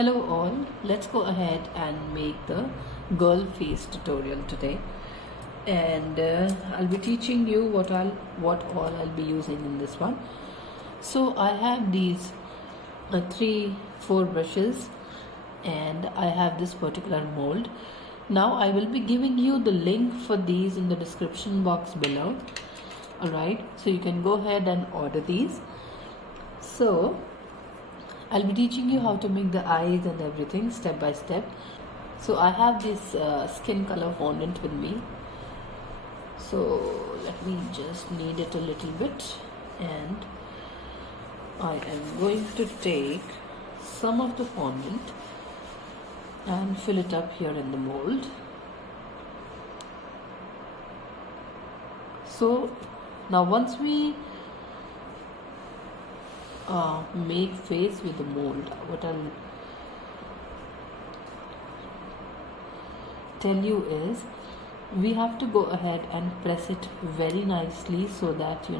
Hello all, let's go ahead and make the girl face tutorial today, and I'll be teaching you what all I'll be using in this one. So I have these 3-4 brushes, and I have this particular mold. Now I will be giving you the link for these in the description box below. Alright, so you can go ahead and order these. So I'll be teaching you how to make the eyes and everything step by step. So I have this skin color fondant with me. So let me just knead it a little bit, and I am going to take some of the fondant and fill it up here in the mold. So now once we make face with the mold, what I'll tell you is we have to go ahead and press it very nicely so that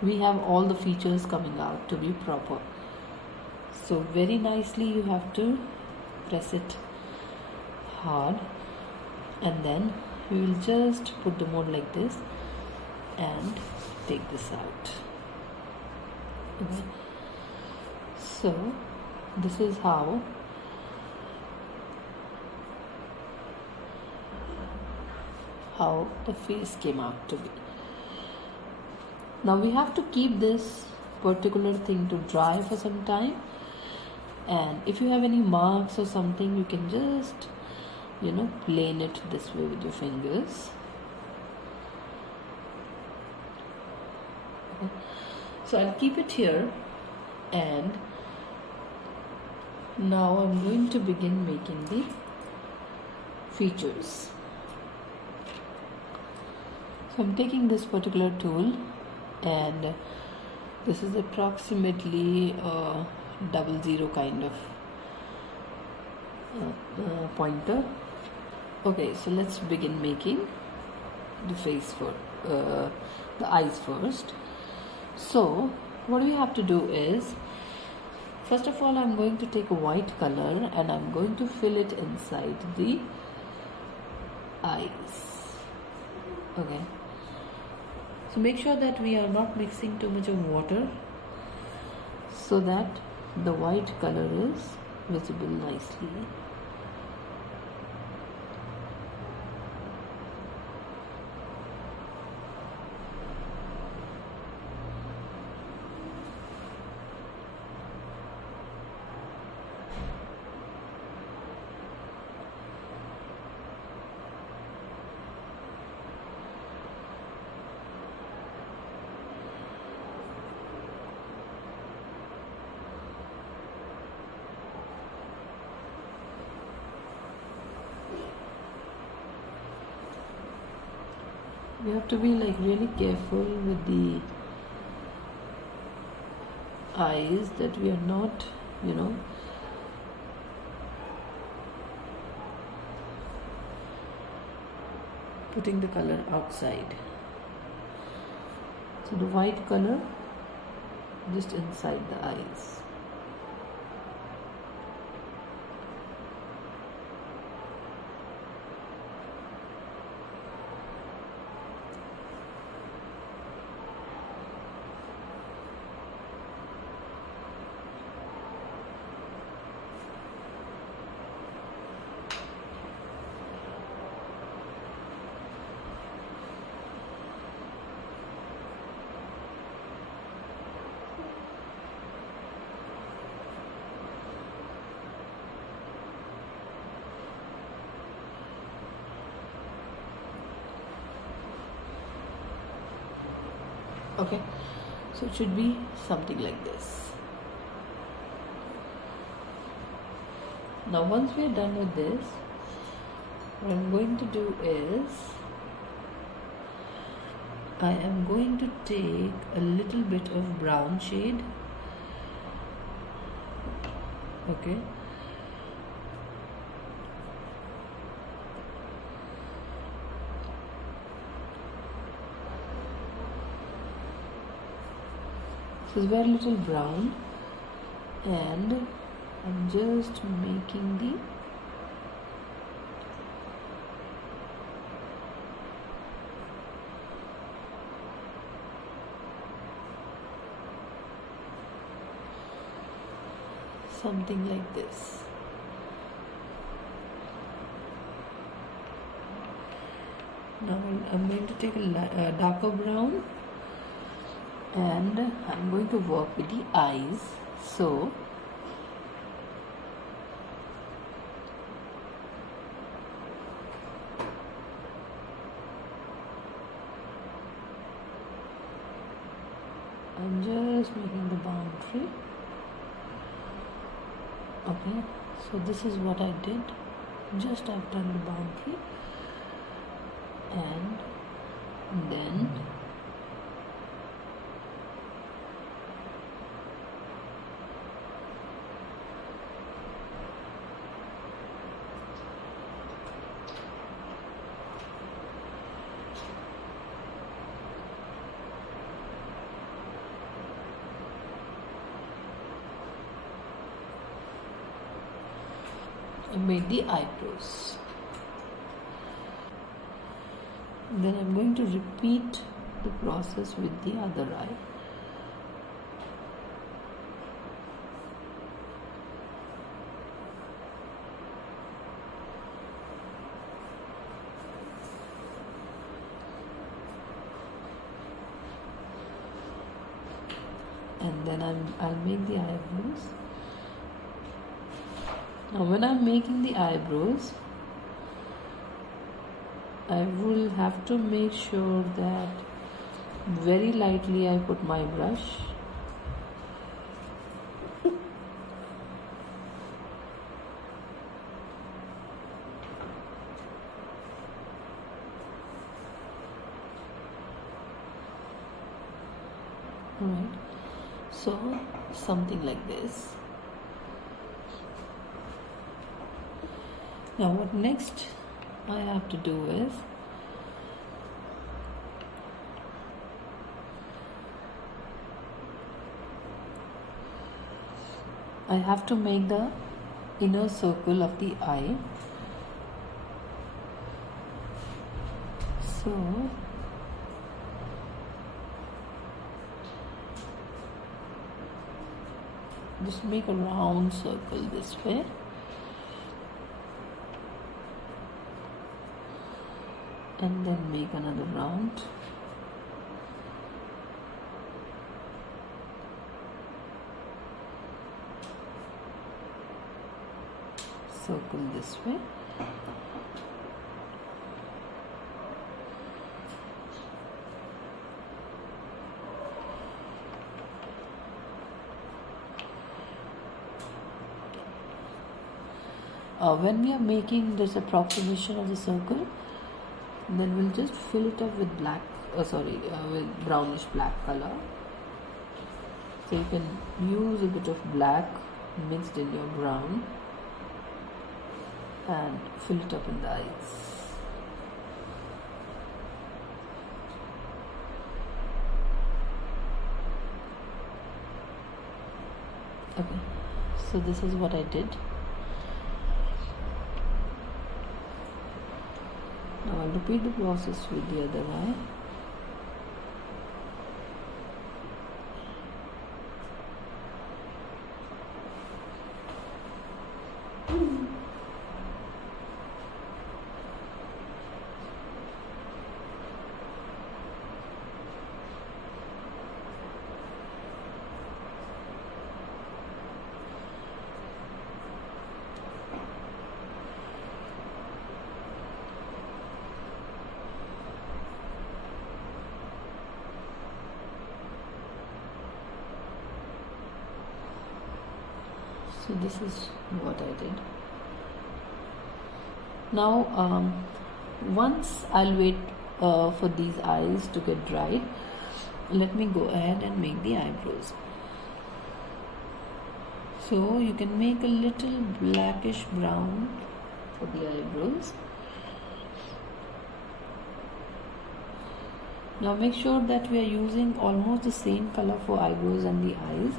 we have all the features coming out to be proper. So very nicely you have to press it hard, and then we will just put the mold like this and take this out. Okay. So this is how the face came out to be. Now we have to keep this particular thing to dry for some time, and if you have any marks or something, you can just plane it this way with your fingers. Okay. So I'll keep it here, and now I'm going to begin making the features. So I'm taking this particular tool, and this is approximately a 00 kind of pointer. Okay, so let's begin making the face for the eyes first. So what we have to do is, first of all, I'm going to take a white color and I'm going to fill it inside the eyes. Okay, so make sure that we are not mixing too much of water so that the white color is visible nicely. We have to be really careful with the eyes, that we are not putting the color outside. So the white color just inside the eyes. Okay, so it should be something like this. Now once we are done with this, what I'm going to do is I am going to take a little bit of brown shade. Okay, so it's very little brown, and I'm just making the something like this. Now I'm going to take a darker brown and I'm going to work with the eyes. So I'm just making the boundary. Okay, so this is what I did. Just I've done the boundary and then I made the eyebrows. Then I'm going to repeat the process with the other eye. And then I'll make the eyebrows. Now when I'm making the eyebrows, I will have to make sure that very lightly I put my brush. Alright, so something like this. Now what next I have to do is I have to make the inner circle of the eye. So just make a round circle this way. And then make another round. Circle this way. When we are making this approximation of the circle, then we'll just fill it up with black, with brownish black color. So you can use a bit of black mixed in your brown and fill it up in the eyes. Okay, so this is what I did. Now I'll repeat the process with the other eye. So this is what I did. Now once I'll wait for these eyes to get dried, let me go ahead and make the eyebrows. So you can make a little blackish brown for the eyebrows. Now make sure that we are using almost the same color for eyebrows and the eyes.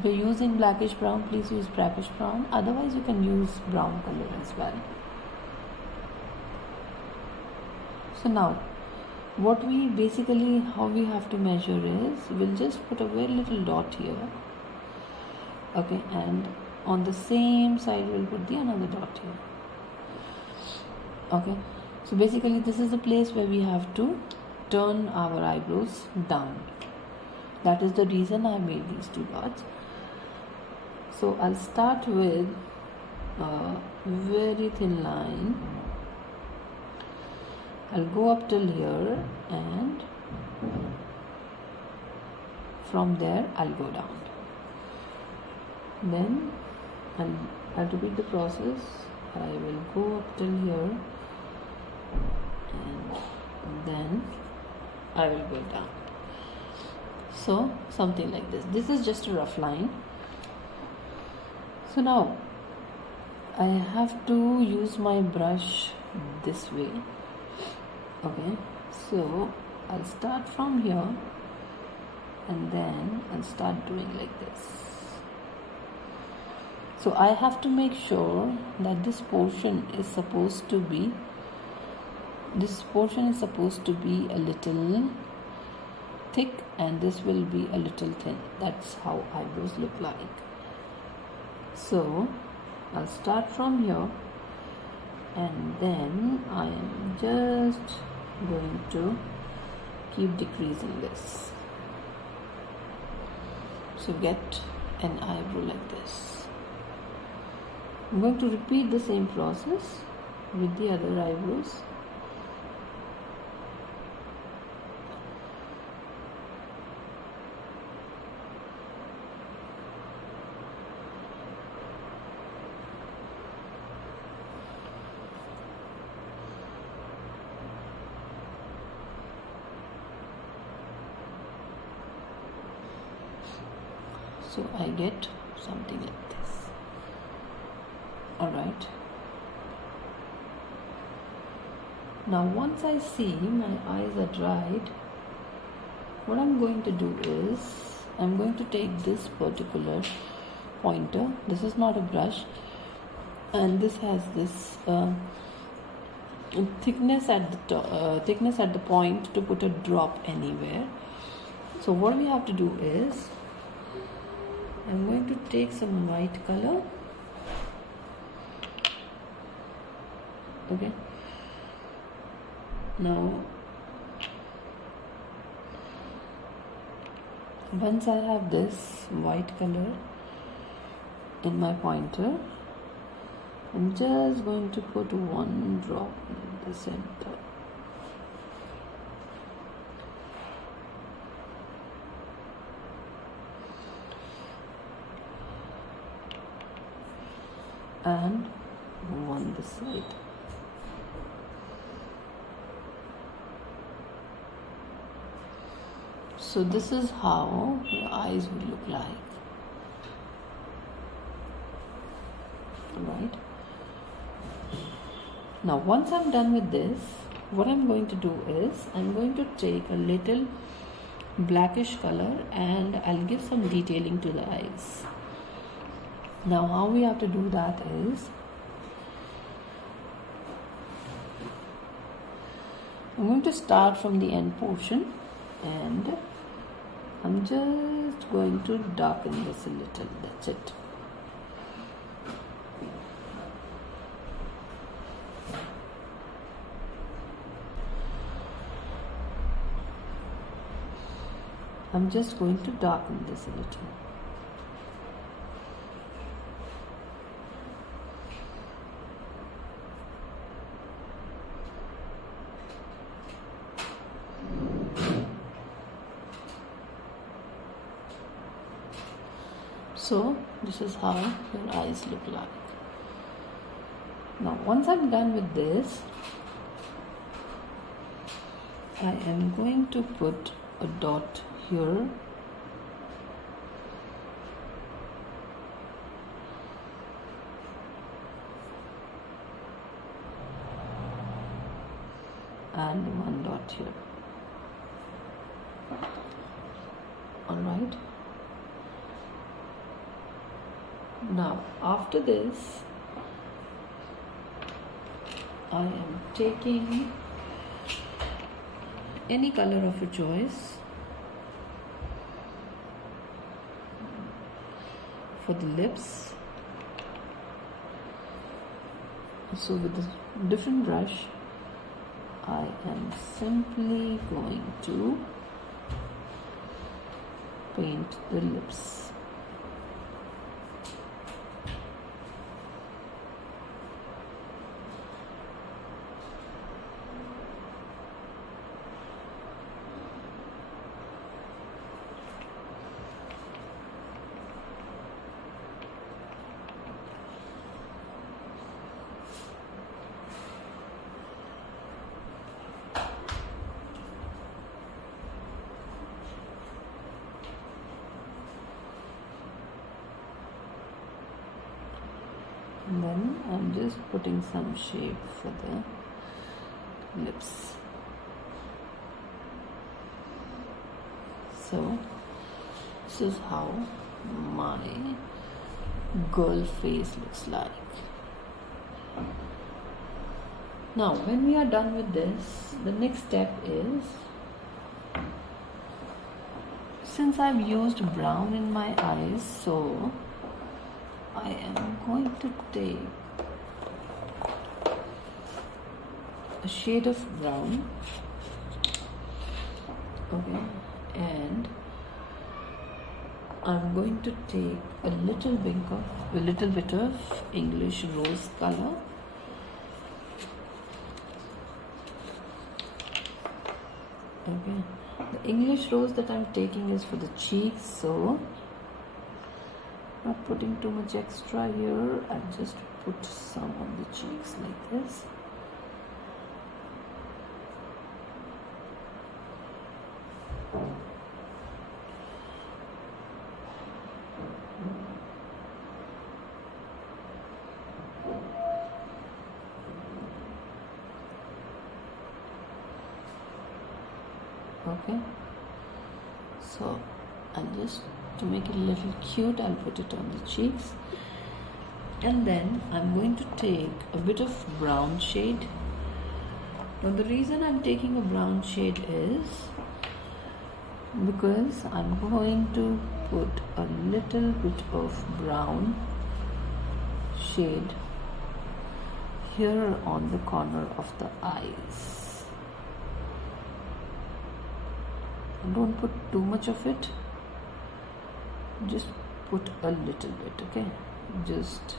If you're using blackish brown, please use blackish brown. Otherwise, you can use brown color as well. So now, what we basically, how we have to measure is, we'll just put a very little dot here. Okay, and on the same side, we'll put the another dot here. Okay, so basically this is the place where we have to turn our eyebrows down. That is the reason I made these two dots. So I'll start with a very thin line. I'll go up till here, and from there I'll go down. Then I'll repeat the process. I will go up till here, and then I will go down. So something like this. This is just a rough line. So now I have to use my brush this way. Okay, so I'll start from here, and then I'll start doing like this. So I have to make sure that this portion is supposed to be a little thick, and this will be a little thin. That's how eyebrows look like. So I'll start from here, and then I am just going to keep decreasing this. So get an eyebrow like this. I'm going to repeat the same process with the other eyebrows. So I get something like this. Alright. Now once I see my eyes are dried, what I'm going to do is, I'm going to take this particular pointer. This is not a brush, and this has this thickness at the point to put a drop anywhere. So what we have to do is, I'm going to take some white color. Okay. Now, once I have this white color in my pointer, I'm just going to put one drop in the center. And one this side. So this is how your eyes will look like. Alright. Now once I'm done with this, what I'm going to do is, I'm going to take a little blackish color and I'll give some detailing to the eyes. Now how we have to do that is, I'm going to start from the end portion, and I'm just going to darken this a little. That's it. I'm just going to darken this a little. So this is how your eyes look like. Now once I'm done with this, I am going to put a dot here, and one dot here. Alright. Now after this, I am taking any color of your choice for the lips. So with a different brush, I am simply going to paint the lips. And then I'm just putting some shape for the lips. So this is how my girl face looks like. Now when we are done with this, the next step is, since I've used brown in my eyes, so I am going to take a shade of brown, okay, and I'm going to take a little bit of English rose color, okay. The English rose that I'm taking is for the cheeks, so not putting too much extra here. I'll just put some on the cheeks like this. Okay, so I'll just, to make it a little cute, I'll put it on the cheeks, and then I'm going to take a bit of brown shade. Now the reason I'm taking a brown shade is because I'm going to put a little bit of brown shade here on the corner of the eyes. Don't put too much of it, just put a little bit, okay, just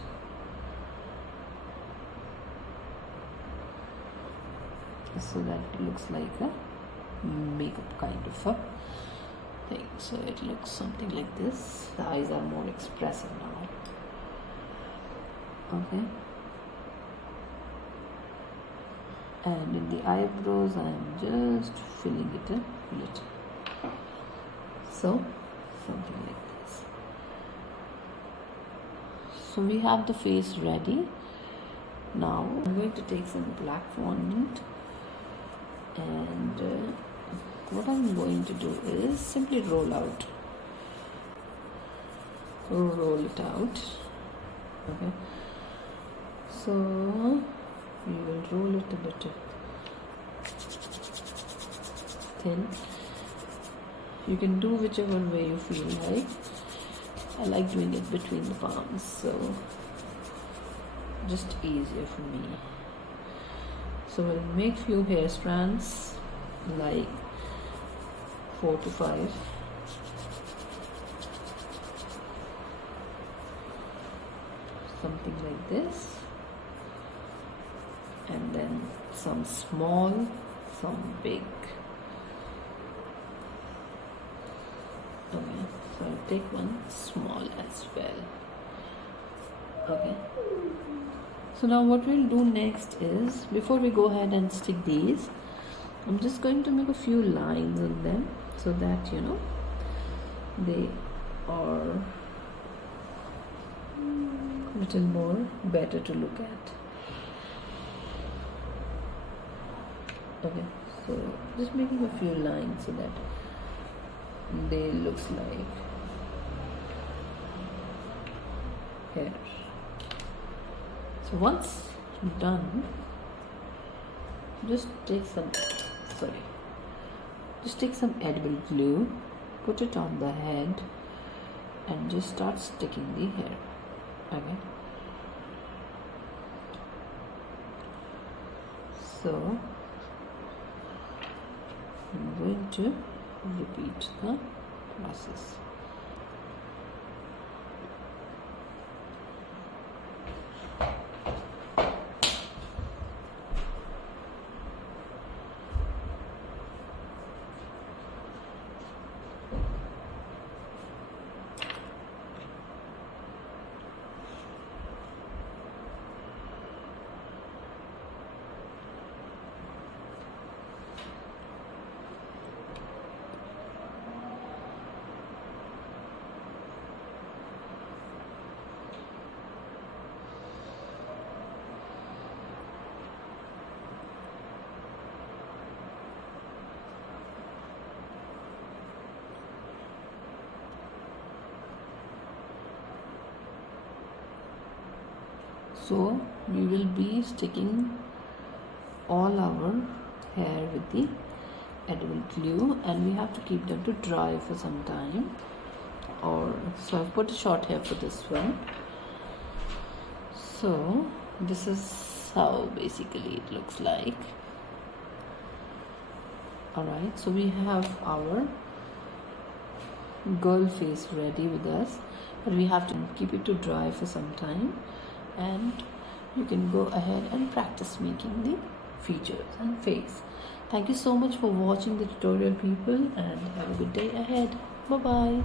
so that it looks like a makeup kind of a thing. So it looks something like this. The eyes are more expressive now, okay, and in the eyebrows I am just filling it a little. So something like this. So we have the face ready. Now I'm going to take some black fondant, and what I'm going to do is simply roll it out, okay. So you will roll it a bit thin. You can do whichever way you feel like. I like doing it between the palms, so just easier for me. So we'll make few hair strands, like 4 to 5. Something like this. And then some small, some big. Okay, so I'll take one small as well. Okay. So now what we'll do next is, before we go ahead and stick these, I'm just going to make a few lines on them so that, you know, they are a little more better to look at. Okay, so just making a few lines so that they looks like hair. So once done, just take some edible glue, put it on the head, and just start sticking the hair. Okay, so I'm going to repeat the process. So we will be sticking all our hair with the edible glue, and we have to keep them to dry for some time. So I've put a short hair for this one. So this is how basically it looks like. Alright, so we have our girl face ready with us, but we have to keep it to dry for some time, and you can go ahead and practice making the features and face. Thank you so much for watching the tutorial, people, and have a good day ahead. Bye bye.